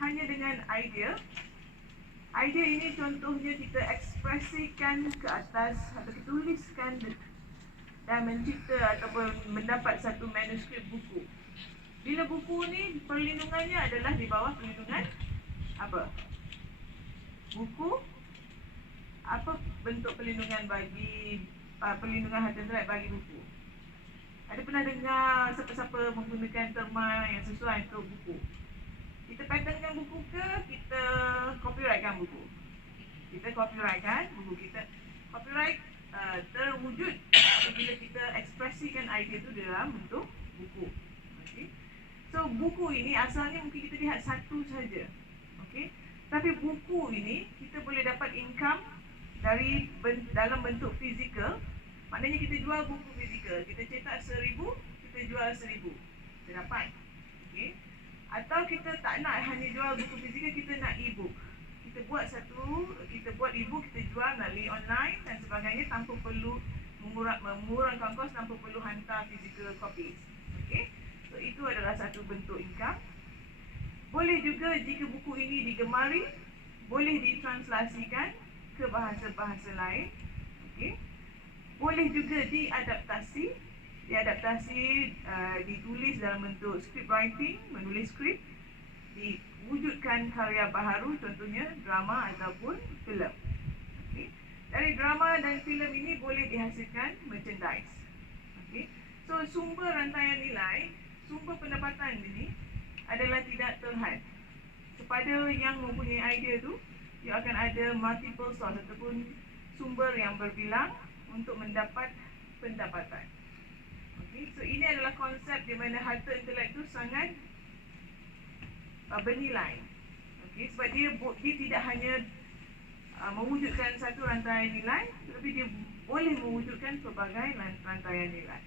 hanya dengan idea. Idea ini contohnya kita ekspresikan ke atas atau kita tuliskan dan mencipta ataupun mendapat satu manuskrip buku. Bila buku ni perlindungannya adalah di bawah perlindungan apa? Buku apa bentuk perlindungan bagi uh, perlindungan hak copyright bagi buku? Ada pernah dengar siapa-siapa menggunakan terma yang sesuai untuk buku? Kita patentkan buku ke kita copyrightkan buku? Kita copyrightkan buku kita. Copyright uh, terwujud apabila kita ekspresikan idea itu dalam bentuk buku. Okay. So buku ini asalnya mungkin kita lihat satu saja. Okay. Tapi buku ini kita boleh dapat income dari ben, dalam bentuk fizikal. Maknanya kita jual buku fizikal. Kita cetak seribu, kita jual seribu. Kita dapat. Okay. Atau kita tak nak hanya jual buku fizikal, kita nak e-book. Kita buat satu, kita buat e-book, kita jual melalui online dan sebagainya tanpa perlu mengurang, mengurangkan kos tanpa perlu hantar physical copies. Okay. So itu adalah satu bentuk income. Boleh juga jika buku ini digemari, boleh ditranslasikan ke bahasa-bahasa lain. Okay. Boleh juga diadaptasi diadaptasi uh, ditulis dalam bentuk script writing, menulis skrip, diwujudkan karya baharu contohnya drama ataupun filem. Okay. Dari drama dan filem ini boleh dihasilkan merchandise. Okay. So sumber rantaian nilai, sumber pendapatan ini adalah tidak terhad. Kepada yang mempunyai idea tu, dia akan ada multiple source ataupun sumber yang berbilang untuk mendapat pendapatan. So ini adalah konsep di mana harta intelek itu sangat uh, bernilai. Okay, sebab dia dia tidak hanya uh, mewujudkan satu rantaian nilai, tetapi dia boleh mewujudkan pelbagai rantaian nilai.